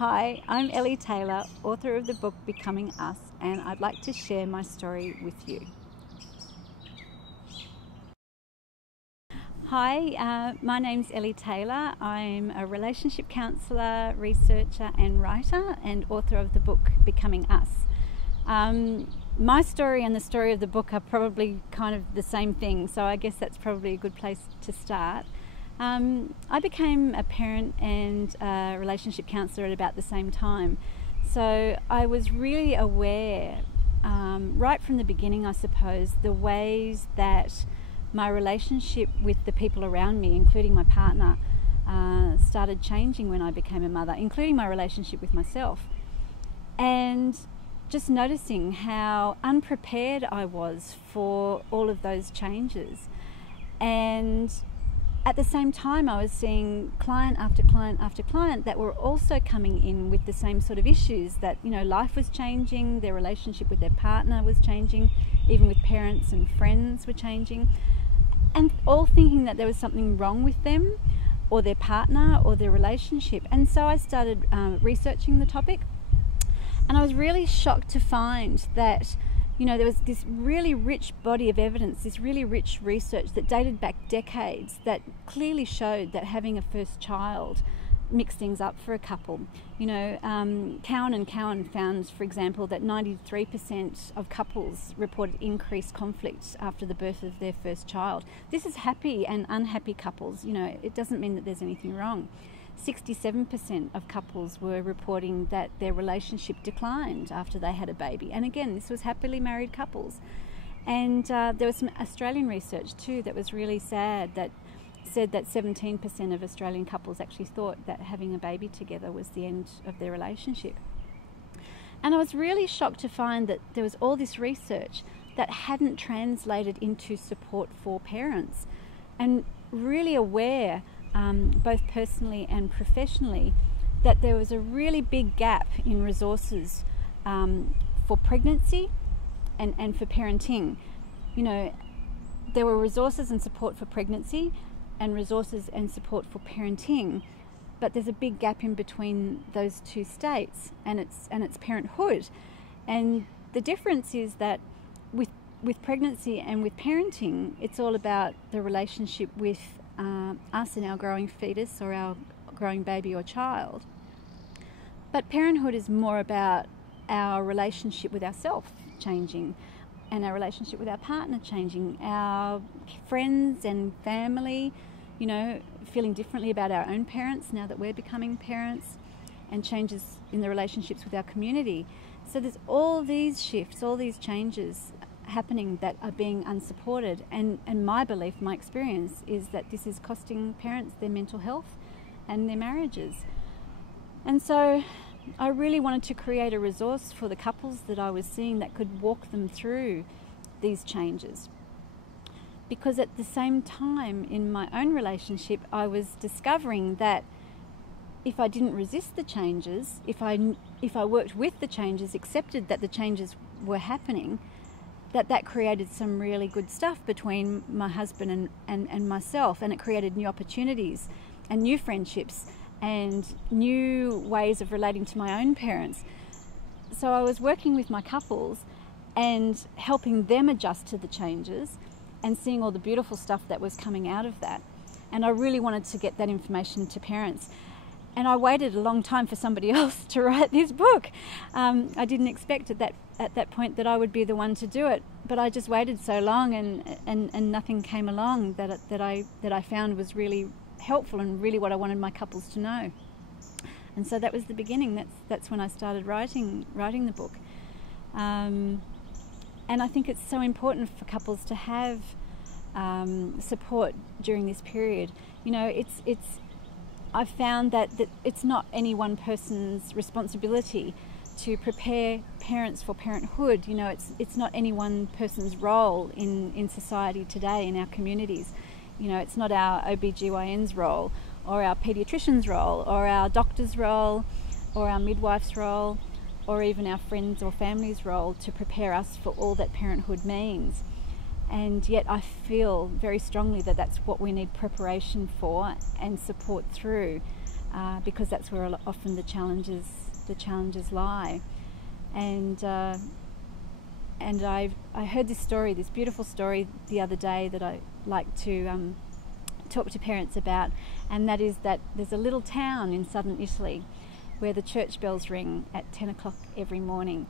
Hi, I'm Elly Taylor, author of the book Becoming Us, and I'd like to share my story with you. Hi, my name's Elly Taylor. I'm a relationship counsellor, researcher and writer, and author of the book Becoming Us. My story and the story of the book are probably kind of the same thing, so I guess that's probably a good place to start. I became a parent and a relationship counsellor at about the same time. So I was really aware, right from the beginning, I suppose, the ways that my relationship with the people around me, including my partner, started changing when I became a mother, including my relationship with myself. And just noticing how unprepared I was for all of those changes. And at the same time, I was seeing client after client after client that were also coming in with the same sort of issues, that, you know, life was changing, their relationship with their partner was changing, even with parents and friends were changing, and all thinking that there was something wrong with them or their partner or their relationship. And so I started researching the topic, and I was really shocked to find that, you know, there was this really rich body of evidence, this really rich research that dated back decades that clearly showed that having a first child mixed things up for a couple. You know, Cowan and Cowan found, for example, that 93% of couples reported increased conflict after the birth of their first child. This is happy and unhappy couples. You know, it doesn't mean that there's anything wrong. 67% of couples were reporting that their relationship declined after they had a baby. And again, this was happily married couples. And there was some Australian research too that was really sad, that said that 17% of Australian couples actually thought that having a baby together was the end of their relationship. And I was really shocked to find that there was all this research that hadn't translated into support for parents, and really aware, both personally and professionally, that there was a really big gap in resources for pregnancy and for parenting. You know, there were resources and support for pregnancy and resources and support for parenting, but there's a big gap in between those two states, and it's parenthood. And the difference is that with pregnancy and with parenting, it's all about the relationship with us and our growing fetus or our growing baby or child. But parenthood is more about our relationship with ourselves changing, and our relationship with our partner changing, our friends and family, you know, feeling differently about our own parents now that we're becoming parents, and changes in the relationships with our community. So there's all these shifts, all these changes happening that are being unsupported, and my belief, my experience, is that this is costing parents their mental health and their marriages. And so I really wanted to create a resource for the couples that I was seeing that could walk them through these changes, because at the same time in my own relationship I was discovering that if I didn't resist the changes, if I worked with the changes, accepted that the changes were happening, that created some really good stuff between my husband and myself, and it created new opportunities and new friendships and new ways of relating to my own parents. So I was working with my couples and helping them adjust to the changes and seeing all the beautiful stuff that was coming out of that. And I really wanted to get that information to parents. And I waited a long time for somebody else to write this book. I didn't expect at that point that I would be the one to do it, but I just waited so long, and nothing came along that I found was really helpful and really what I wanted my couples to know. And so that was the beginning. That's when I started writing the book. And I think it's so important for couples to have support during this period. You know, I've found that it's not any one person's responsibility to prepare parents for parenthood. You know, it's not any one person's role in society today, in our communities. You know, it's not our OBGYN's role, or our paediatrician's role, or our doctor's role, or our midwife's role, or even our friends or family's role to prepare us for all that parenthood means. And yet I feel very strongly that that's what we need preparation for and support through. because that's where often the challenges lie. And I heard this story, this beautiful story, the other day that I like to talk to parents about, and that is that there's a little town in southern Italy where the church bells ring at 10 o'clock every morning,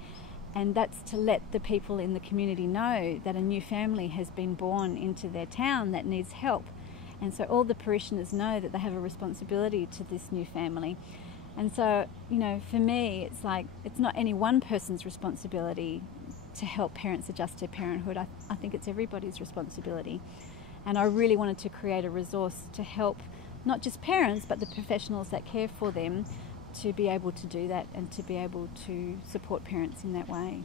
and that's to let the people in the community know that a new family has been born into their town that needs help. And so all the parishioners know that they have a responsibility to this new family. And so, you know, for me, it's like, it's not any one person's responsibility to help parents adjust to parenthood. I think it's everybody's responsibility. And I really wanted to create a resource to help not just parents, but the professionals that care for them, to be able to do that and to be able to support parents in that way.